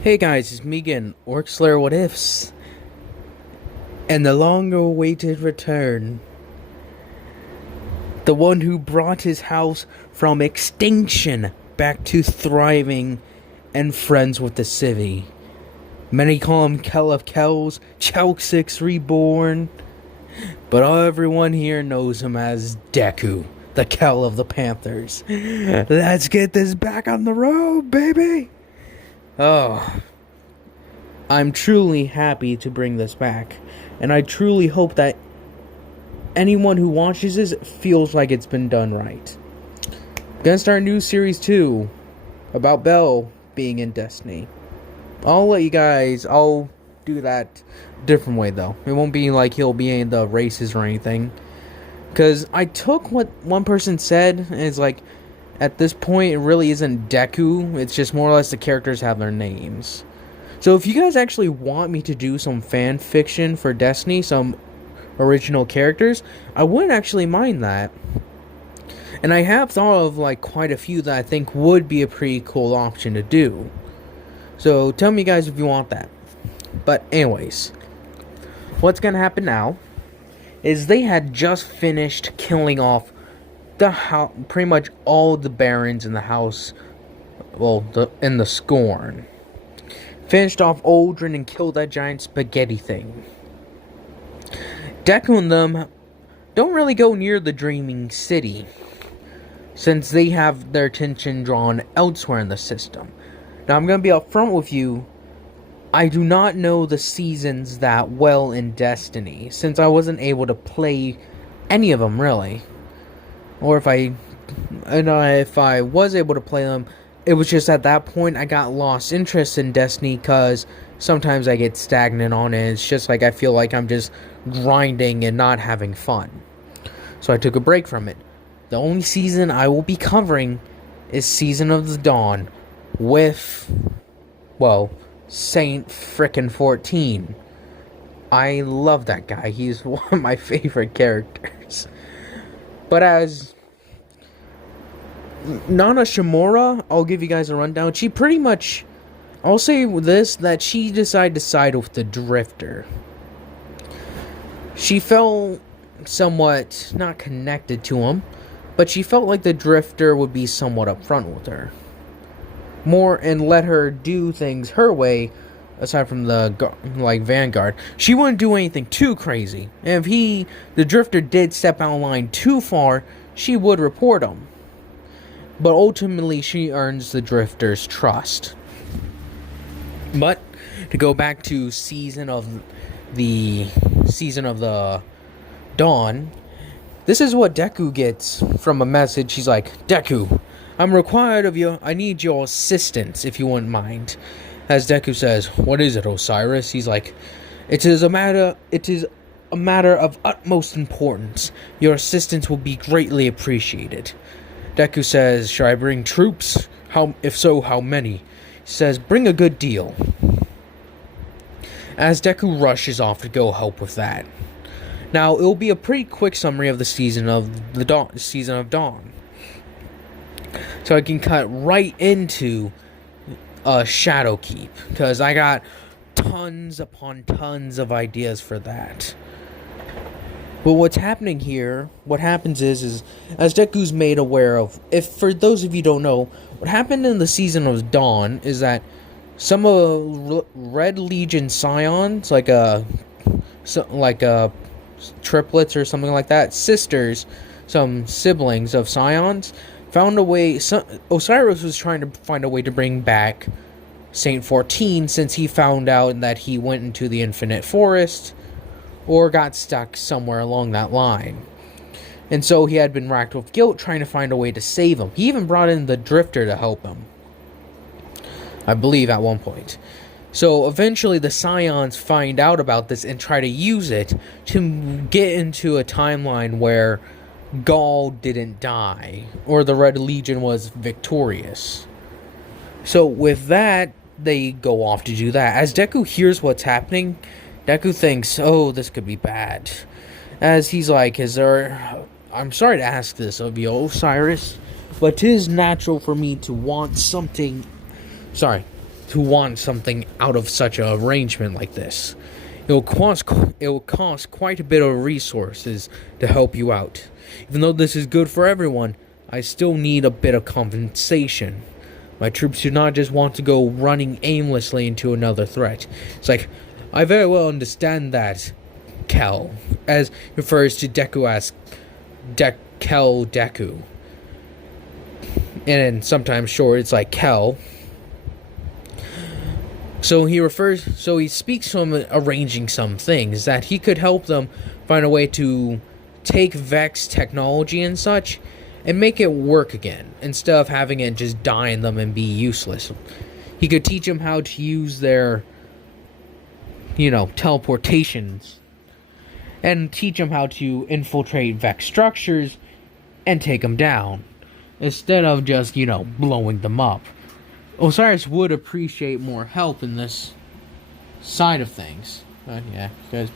Hey guys, it's me again, Orc Slayer What Ifs, and the long-awaited return. The one who brought his house from extinction back to thriving and friends with the civvy. Many call him Kell of Kells, Chalk6 Reborn, but everyone here knows him as Deku, the Kell of the Panthers. Let's get this back on the road, baby! Oh, I'm truly happy to bring this back, and I truly hope that anyone who watches this feels like it's been done right. Gonna start a new series 2 about Bell being in Destiny. I'll do that different way though. It won't be like he'll be in the races or anything. Because I took what one person said, and it's like, at this point, it really isn't Deku. It's just more or less the characters have their names. So if you guys actually want me to do some fan fiction for Destiny, some original characters, I wouldn't actually mind that. And I have thought of like quite a few that I think would be a pretty cool option to do. So tell me guys if you want that. But anyways, what's gonna happen now is they had just finished killing off pretty much all the barons in the house, in the Scorn. Finished off Aldrin and killed that giant spaghetti thing. Deku and them don't really go near the Dreaming City, since they have their attention drawn elsewhere in the system. Now I'm going to be upfront with you, I do not know the seasons that well in Destiny, since I wasn't able to play any of them really. Or if I was able to play them, it was just at that point I got lost interest in Destiny because sometimes I get stagnant on it. It's just like I feel like I'm just grinding and not having fun. So I took a break from it. The only season I will be covering is Season of the Dawn with, Saint Frickin' 14. I love that guy. He's one of my favorite characters. But as Nana Shimura, I'll give you guys a rundown. She pretty much, I'll say this, that she decided to side with the Drifter. She felt somewhat not connected to him, but she felt like the Drifter would be somewhat upfront with her. More and let her do things her way, aside from the Vanguard. She wouldn't do anything too crazy. And if the Drifter did step out of line too far, she would report him. But ultimately, she earns the Drifter's trust. But to go back to Season of the Dawn, this is what Deku gets from a message. He's like, Deku, I'm required of you. I need your assistance, if you wouldn't mind. As Deku says, what is it, Osiris? He's like, it is a matter of utmost importance. Your assistance will be greatly appreciated. Deku says, should I bring troops? If so, how many? He says, bring a good deal. As Deku rushes off to go help with that. Now, it will be a pretty quick summary of the Season of Dawn. So I can cut right into Shadowkeep, because I got tons upon tons of ideas for that. But what's happening here, what happens is as Deku's made aware of, for those of you who don't know, what happened in the Season of Dawn is that some of Red Legion Scions, like triplets or something like that, sisters, some siblings of Scions, found a way. Osiris was trying to find a way to bring back Saint 14, since he found out that he went into the Infinite Forest or got stuck somewhere along that line. And so he had been racked with guilt trying to find a way to save him. He even brought in the Drifter to help him, I believe, at one point. So eventually the Scions find out about this and try to use it to get into a timeline where Gaul didn't die, or the Red Legion was victorious. So with that, they go off to do that. As Deku hears what's happening, Deku thinks, oh, this could be bad. As he's like, I'm sorry to ask this of you, Osiris, but 'tis natural for me to want something. Sorry. to want something out of such an arrangement like this. It will cost quite a bit of resources to help you out. Even though this is good for everyone, I still need a bit of compensation. My troops do not just want to go running aimlessly into another threat. It's like, I very well understand that, Kel, as refers to Deku as Deku. And then sometimes short, it's like Kel. So he speaks to him arranging some things that he could help them find a way to take Vex technology and such and make it work again instead of having it just die in them and be useless. He could teach them how to use their, teleportations and teach them how to infiltrate Vex structures and take them down instead of just, blowing them up. Osiris would appreciate more help in this side of things. But yeah, because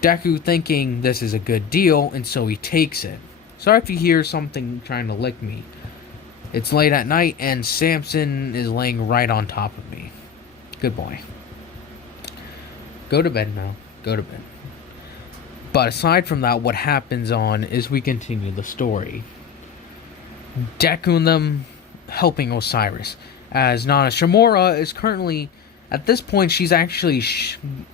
Deku thinking this is a good deal, and so he takes it. Sorry if you hear something trying to lick me. It's late at night, and Samson is laying right on top of me. Good boy. Go to bed now. Go to bed. But aside from that, what happens on is we continue the story. Deku and them helping Osiris, as Nana Shimura is currently, at this point, she's actually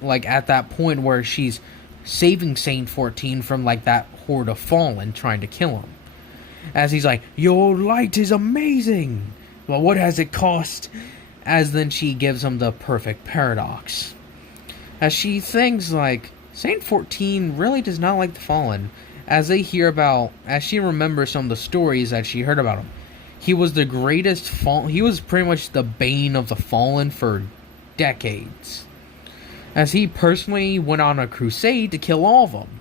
at that point where she's saving Saint 14 from that horde of fallen trying to kill him. As he's like, your light is amazing, well, what has it cost? As then she gives him the perfect paradox, as she thinks Saint 14 really does not like the fallen, as she remembers some of the stories that she heard about him. He was the greatest he was pretty much the bane of the fallen for decades, as he personally went on a crusade to kill all of them,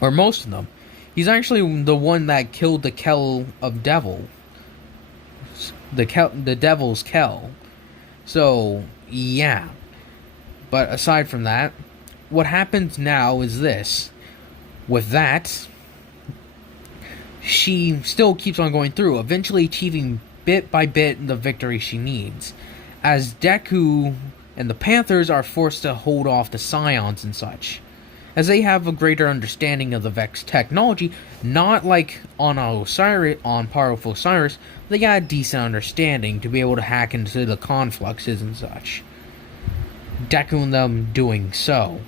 or most of them. He's actually the one that killed the Kel of Devil, the Devil's Kel. So yeah, but aside from that, what happens now is this. With that, she still keeps on going through, eventually achieving bit by bit the victory she needs, as Deku and the Panthers are forced to hold off the Scions and such, as they have a greater understanding of the Vex technology, not like on par with Osiris. They got a decent understanding to be able to hack into the confluxes and such. Deku and them doing so,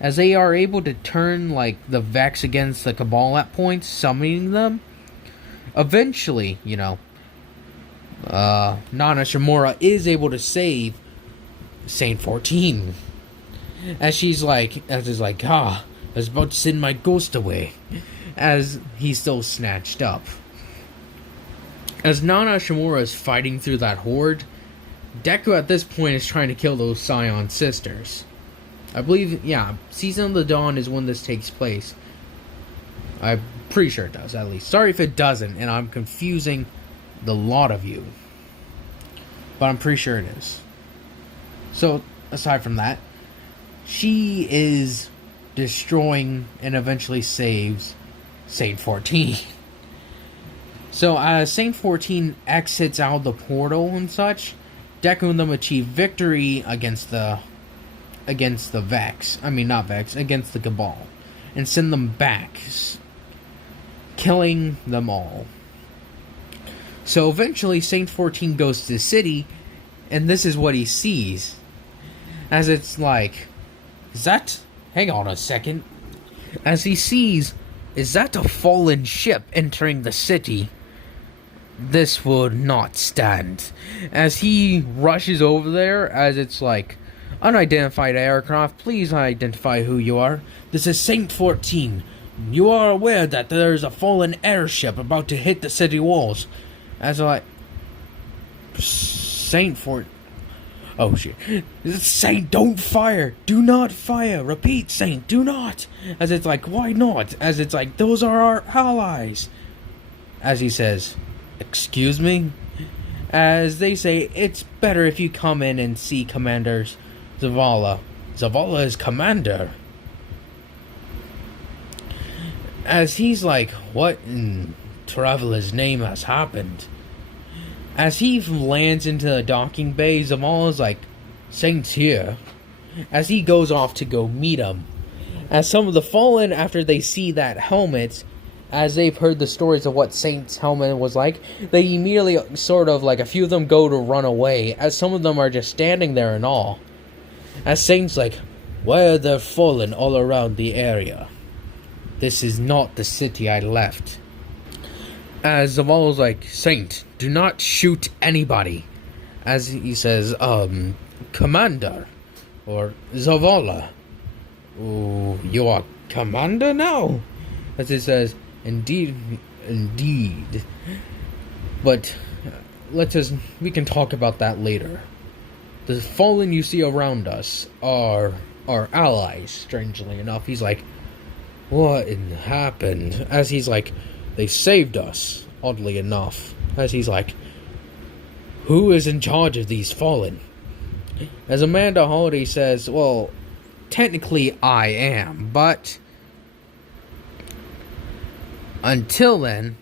as they are able to turn the Vex against the Cabal at points, summoning them. Eventually, Nana Shimura is able to save Saint 14, as she's I was about to send my ghost away, as he's still snatched up. As Nana Shimura is fighting through that horde, Deku at this point is trying to kill those Scion sisters. I believe, Season of the Dawn is when this takes place. I'm pretty sure it does, at least. Sorry if it doesn't, and I'm confusing the lot of you. But I'm pretty sure it is. So, aside from that, she is destroying and eventually saves Saint 14. So, as Saint 14 exits out of the portal and such, Deku and them achieve victory against the Vex. Against the Cabal. And send them back, killing them all. So eventually, Saint 14 goes to the city, and this is what he sees. As it's hang on a second. As he sees, is that a fallen ship entering the city? This would not stand. As he rushes over there, as it's unidentified aircraft, please identify who you are. This is Saint 14. You are aware that there is a fallen airship about to hit the city walls. As Saint 14. Oh shit. Saint, don't fire. Do not fire. Repeat, Saint, do not. As it's why not? As it's those are our allies. As he says, excuse me? As they say, it's better if you come in and see Commanders Zavala. Zavala is commander. As he's what in Traveler's name has happened? As he lands into the docking bay, Zavala is like, Saint's here. As he goes off to go meet him. As some of the Fallen, after they see that helmet, as they've heard the stories of what Saint's helmet was like, they immediately sort of, like, a few of them go to run away, as some of them are just standing there in awe. As Saint's like, why are there Fallen all around the area? This is not the city I left. As Zavala's like, Saint, do not shoot anybody. As he says, Commander, or Zavala. Oh, you are Commander now? As he says, indeed. But, we can talk about that later. The Fallen you see around us are our allies, strangely enough. He's like, what happened? As he's like, they saved us, oddly enough. As he's like, who is in charge of these Fallen? As Amanda Holiday says, well, technically I am, but until then,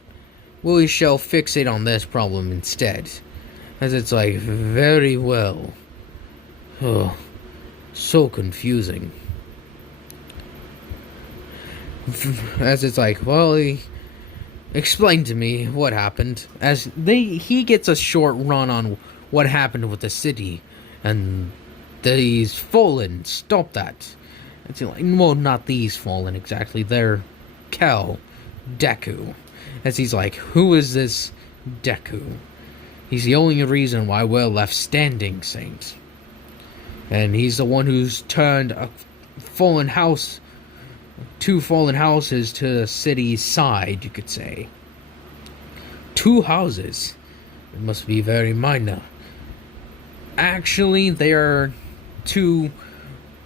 we shall fixate on this problem instead. As it's like, very well. Oh, so confusing. As it's like, well, explain to me what happened. As he gets a short run on what happened with the city, and these Fallen stop that. It's like, well, not these Fallen exactly. They're Deku. As he's like, who is this Deku? He's the only reason why we're left standing, Saint. And he's the one who's turned a fallen house, 2 fallen houses to the city's side, you could say. 2 houses. It must be very minor. Actually, they are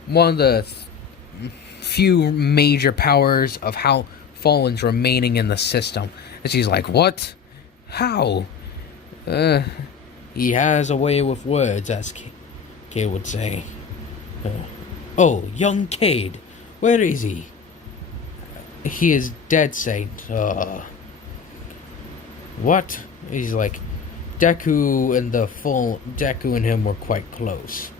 one of the few major powers of how Fallen's remaining in the system. And she's like, what? How? He has a way with words, as Kay would say. Oh, young Cade. Where is he? He is dead, Saint. What? He's like, Deku and him were quite close.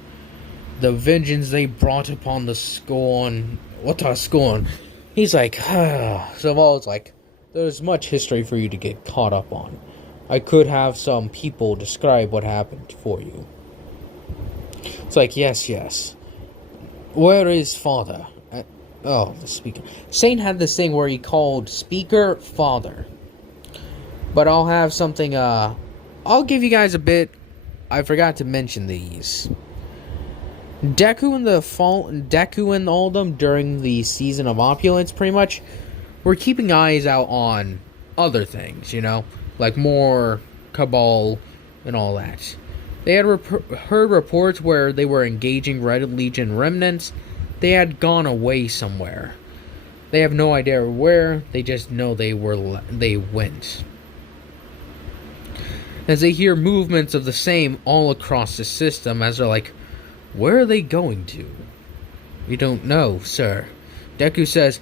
The vengeance they brought upon the scorn. What a scorn. He's like, Zavala's like, there's much history for you to get caught up on. I could have some people describe what happened for you. It's like, yes. Where is father? The speaker. Saint had this thing where he called speaker father. But I'll have something, I'll give you guys a bit. I forgot to mention these. Deku and all of them during the season of opulence, pretty much, were keeping eyes out on other things, like more Cabal and all that. They had heard reports where they were engaging Red Legion remnants. They had gone away somewhere. They have no idea where. They just know they went. As they hear movements of the same all across the system, as they're like, where are they going to? We don't know, sir. Deku says,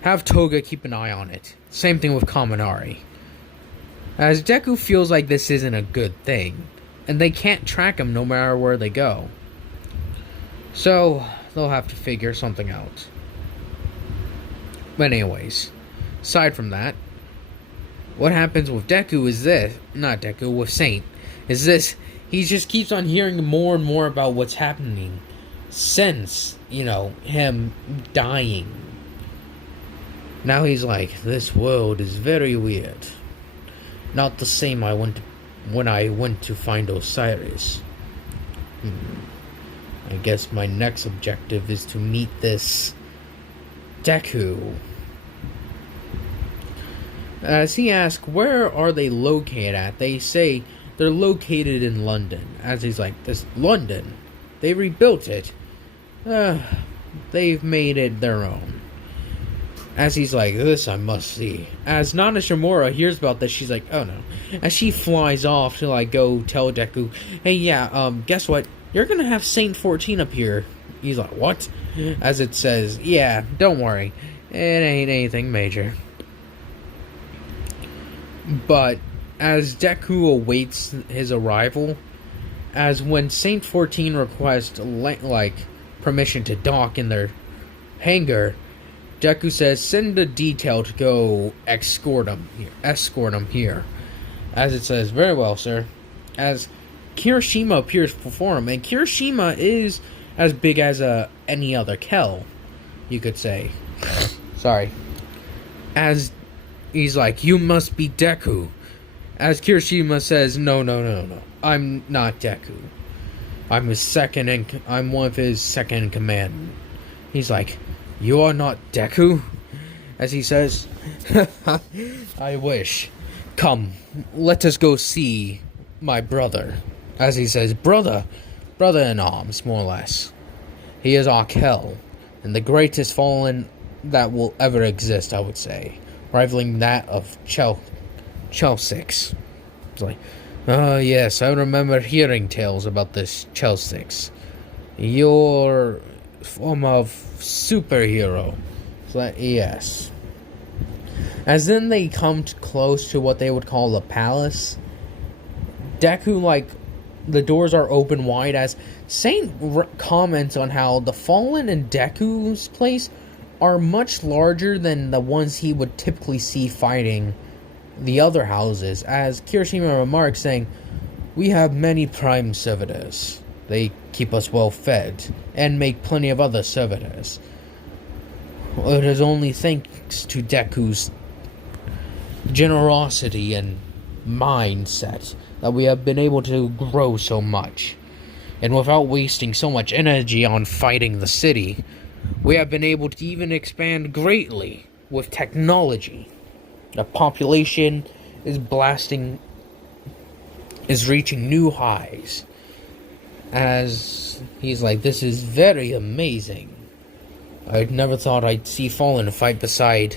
have Toga keep an eye on it. Same thing with Kaminari. As Deku feels like this isn't a good thing, and they can't track him no matter where they go. So, they'll have to figure something out. But anyways, aside from that, what happens with Deku is this, not Deku, with Saint, is this, he just keeps on hearing more and more about what's happening since, him dying. Now he's like, this world is very weird. Not the same when I went to find Osiris. I guess my next objective is to meet this Deku. As he asks, where are they located at? They say they're located in London. As he's like, this London? They rebuilt it. They've made it their own. As he's like, this I must see. As Nana Shimura hears about this, she's like, oh no. As she flies off to go tell Deku, hey, guess what? You're gonna have Saint 14 up here. He's like, what? As it says, yeah, don't worry. It ain't anything major. But as Deku awaits his arrival, as when Saint 14 requests permission to dock in their hangar, Deku says, "Send a detail to go escort him here." As it says, "Very well, sir." As Kirishima appears before him, and Kirishima is as big as any other Kel, you could say. Sorry. As he's like, "You must be Deku." As Kirishima says, No. I'm not Deku. I'm one of his second in command." He's like, "You are not Deku?" As he says, "I wish. Come, let us go see my brother." As he says, brother in arms, more or less. He is our Kel, and the greatest fallen that will ever exist, I would say, rivaling that of Chelsix. It's like, "Oh yes, I remember hearing tales about this Chelsix. Your form of superhero." It's like, yes. As then they come close to what they would call a palace, Deku, the doors are open wide as Saint comments on how the Fallen in Deku's place are much larger than the ones he would typically see fighting the other houses, as Kirishima remarks saying, "We have many prime servitors. They keep us well fed, and make plenty of other servitors. It is only thanks to Deku's generosity and mindset that we have been able to grow so much. And without wasting so much energy on fighting the city, we have been able to even expand greatly with technology. The population is reaching new highs." As he's like, "This is very amazing. I never thought I'd see Fallen fight beside,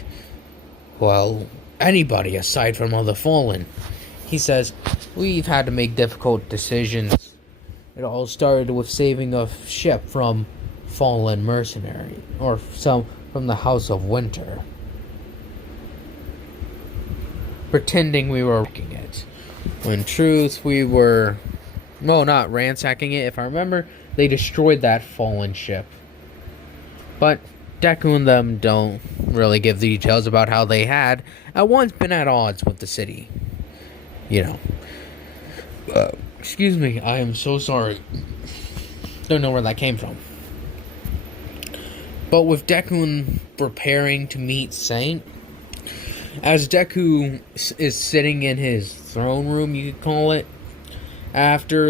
anybody aside from other Fallen." He says, "We've had to make difficult decisions. It all started with saving a ship from Fallen mercenary, or some from the House of Winter, pretending we were wrecking it. When in truth, we were, not ransacking it. If I remember, they destroyed that Fallen ship. But Deku and them don't really give details about how they had at once been at odds with the city. Excuse me, I am so sorry. Don't know where that came from. But with Deku preparing to meet Saint, as Deku is sitting in his throne room, you could call it, after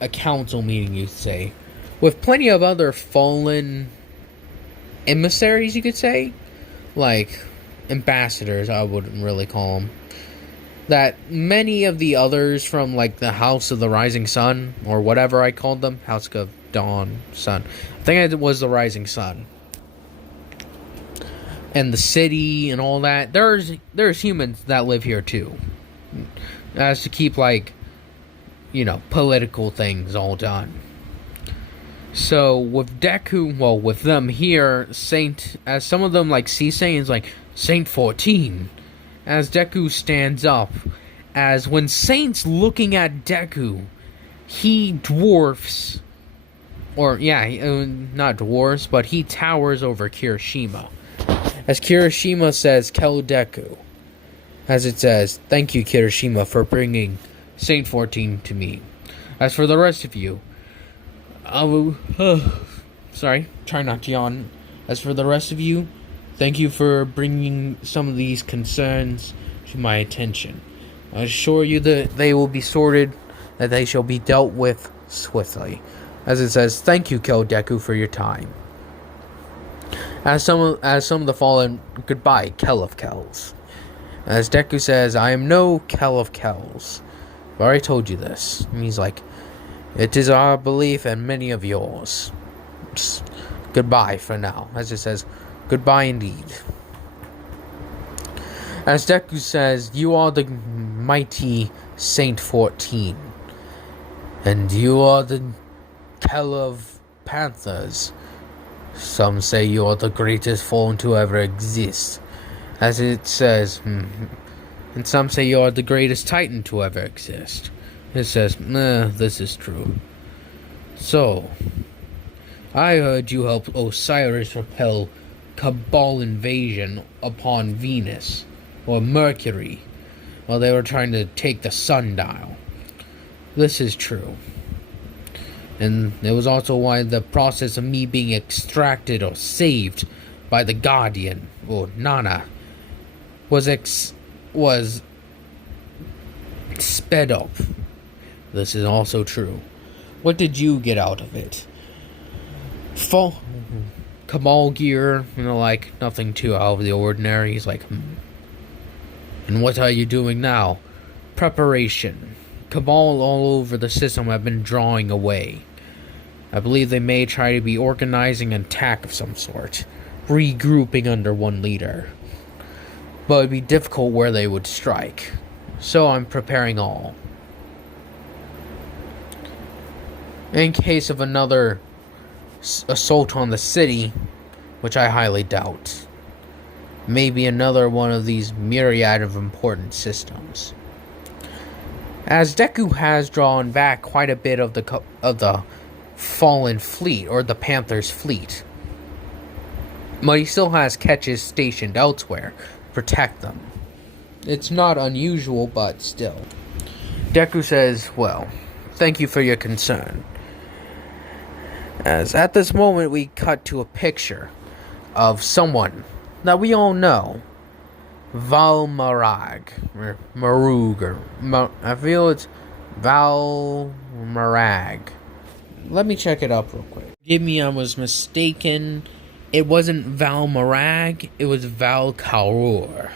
a council meeting, you'd say, with plenty of other Fallen emissaries, you could say, ambassadors, I wouldn't really call them, that many of the others from the House of the Rising Sun, or whatever I called them, House of Dawn Sun, I think it was the Rising Sun, and the city and all that, there's humans that live here too, as to keep political things all done. So with Deku, with them here, Saint, as some of them see Saint is Saint 14, as Deku stands up, as when Saint's looking at Deku, he dwarfs, not dwarfs, but he towers over Kirishima. As Kirishima says, "Kel Deku," as it says, "Thank you, Kirishima, for bringing Saint 14 to me. As for the rest of you, I will, try not to yawn. As for the rest of you, thank you for bringing some of these concerns to my attention. I assure you that they will be sorted, that they shall be dealt with swiftly." As it says, "Thank you, Kel Deku, for your time." As some of the Fallen, "Goodbye, Kel of Kels." As Deku says, "I am no Kel of Kels. I've already told you this." And he's like, "It is our belief and many of yours. Goodbye for now." As it says, "Goodbye indeed." As Deku says, "You are the mighty Saint 14. And you are the Kel of Panthers. Some say you are the greatest fallen to ever exist." As it says, And some say you are the greatest titan to ever exist. It says, nah, this is true. So, I heard you helped Osiris repel Cabal invasion upon Venus, or Mercury, while they were trying to take the sundial. This is true. And it was also why the process of me being extracted or saved by the Guardian, or Nana, was sped up. This is also true. What did you get out of it? Cabal gear, like nothing too out of the ordinary. He's like, And what are you doing now? Preparation. Cabal all over the system have been drawing away. I believe they may try to be organizing an attack of some sort, regrouping under one leader. But it'd be difficult where they would strike. So I'm preparing all. In case of another assault on the city, which I highly doubt. Maybe another one of these myriad of important systems. As Deku has drawn back quite a bit of the fallen fleet, or the Panthers' fleet, but he still has catches stationed elsewhere to protect them. It's not unusual, but still. Deku says, well, thank you for your concern. As at this moment we cut to a picture of someone that we all know. Valmarag, or Marug, or I feel it's Valmarag. Let me check it up real quick. Forgive me, I was mistaken. It wasn't Valmarag, it was Valkaur.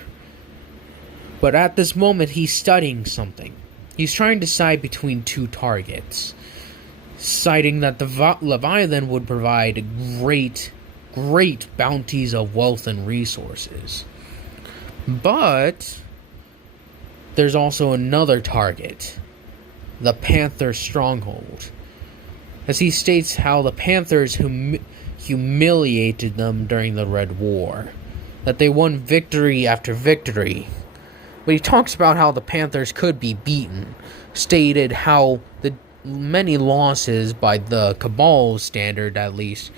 But at this moment, he's studying something. He's trying to decide between two targets, citing that the Leviathan would provide great bounties of wealth and resources. But there's also another target, the Panther stronghold, as he states how the Panthers humiliated them during the Red War, that they won victory after victory. But he talks about how the Panthers could be beaten, stated how the many losses, by the Cabal standard at least,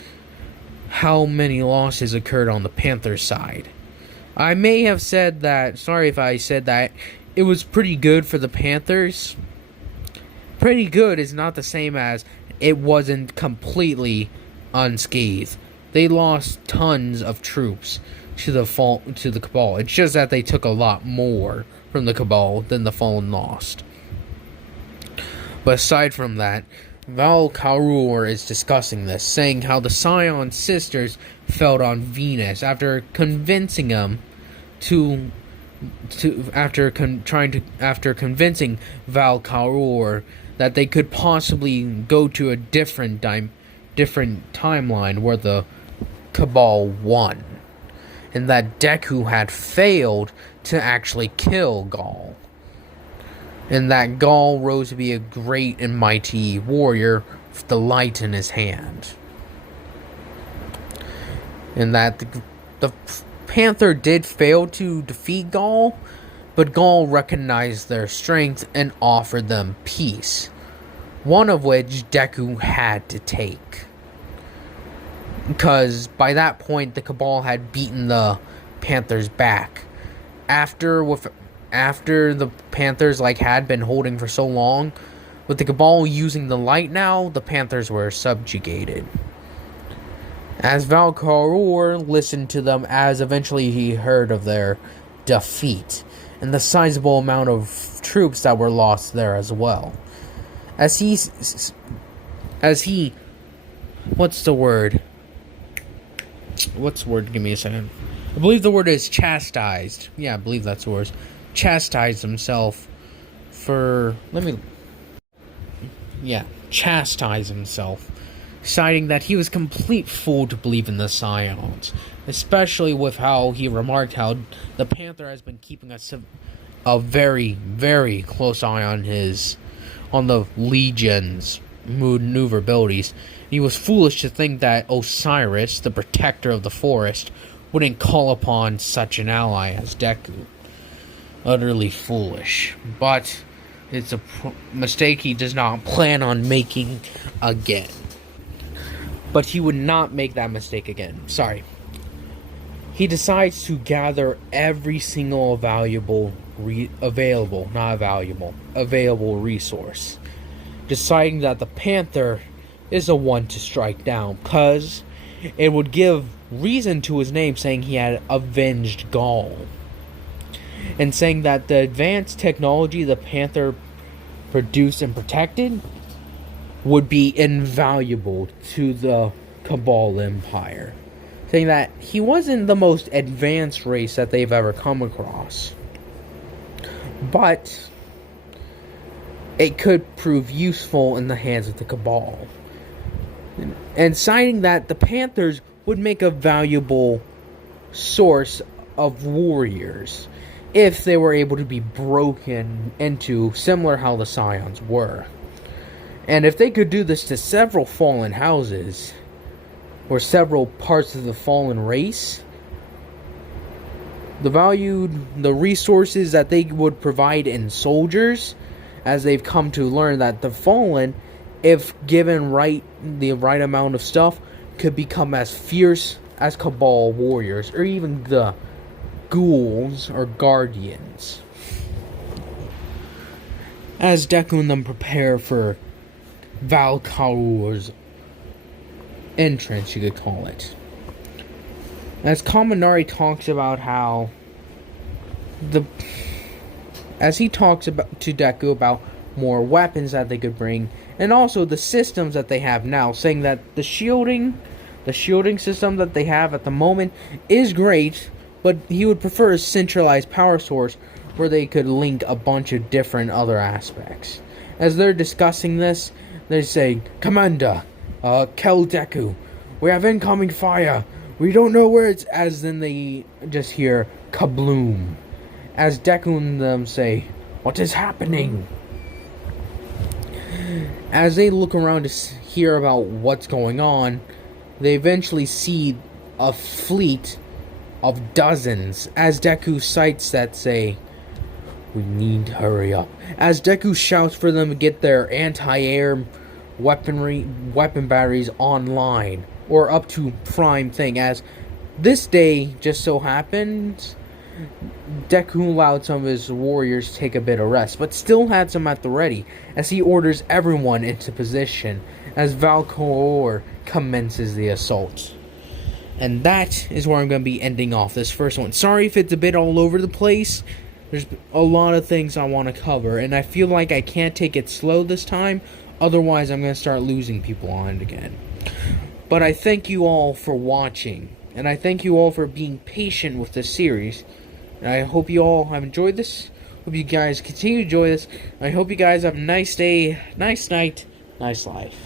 how many losses occurred on the Panther side. I may have said that, sorry if I said that, it was pretty good for the Panthers. Pretty good is not the same as it wasn't completely unscathed. They lost tons of troops to the Cabal. It's just that they took a lot more from the Cabal than the Fallen lost. But aside from that, Valkaur is discussing this, saying how the Scion sisters fell on Venus after convincing them after convincing Valkaur that they could possibly go to a different timeline where the Cabal won, and that Deku had failed to actually kill Gaul, and that Gaul rose to be a great and mighty warrior with the light in his hand, and that the Panther did fail to defeat Gaul, but Gaul recognized their strength and offered them peace, one of which Deku had to take. Because by that point, the Cabal had beaten the Panthers back. After the Panthers had been holding for so long, with the Cabal using the light now, the Panthers were subjugated. As Valkaur listened to them, as eventually he heard of their defeat and the sizable amount of troops that were lost there as well. As he what's the word? Give me a second. I believe the word is chastised. Yeah, I believe that's the word. Chastised himself chastise himself, citing that he was complete fool to believe in the Scions, especially with how he remarked how the Panther has been keeping a very, very close eye on the Legion's maneuverabilities. He was foolish to think that Osiris, the protector of the forest, wouldn't call upon such an ally as Deku. utterly foolish. But it's a mistake he does not plan on making again. But he would not make that mistake again. Sorry. He decides to gather every single available resource, deciding that the panther is the one to strike down, because it would give reason to his name, saying he had avenged Gaul, and saying that the advanced technology the panther produced and protected would be invaluable to the Cabal Empire, saying that he wasn't the most advanced race that they've ever come across, but it could prove useful in the hands of the Cabal, and citing that the Panthers would make a valuable source of warriors if they were able to be broken into, similar how the Scions were. And if they could do this to several fallen houses, or several parts of the fallen race, the resources that they would provide in soldiers, as they've come to learn that the fallen, if given the right amount of stuff, could become as fierce as Cabal warriors, or even the ghouls or guardians. As Deku and them prepare for Valkaur's entrance, you could call it. As Kaminari talks about how as he talks about to Deku about more weapons that they could bring, and also the systems that they have now, saying that the shielding system that they have at the moment is great, but he would prefer a centralized power source where they could link a bunch of different other aspects. As they're discussing this, they say, "Commander, kill Deku. We have incoming fire. We don't know where it's..." As then they just hear kabloom. As Deku and them say, "What is happening?" As they look around to hear about what's going on, they eventually see a fleet of dozens, as Deku sights that say, "We need to hurry up." As Deku shouts for them to get their anti-air weapon batteries online, or up to prime thing, as this day just so happened Deku allowed some of his warriors to take a bit of rest, but still had some at the ready, as he orders everyone into position as Valkaur commences the assault. And that is where I'm going to be ending off this first one. Sorry if it's a bit all over the place. There's a lot of things I want to cover, and I feel like I can't take it slow this time, otherwise I'm going to start losing people on it again. But I thank you all for watching, and I thank you all for being patient with this series. And I hope you all have enjoyed this. Hope you guys continue to enjoy this. I hope you guys have a nice day, nice night, nice life.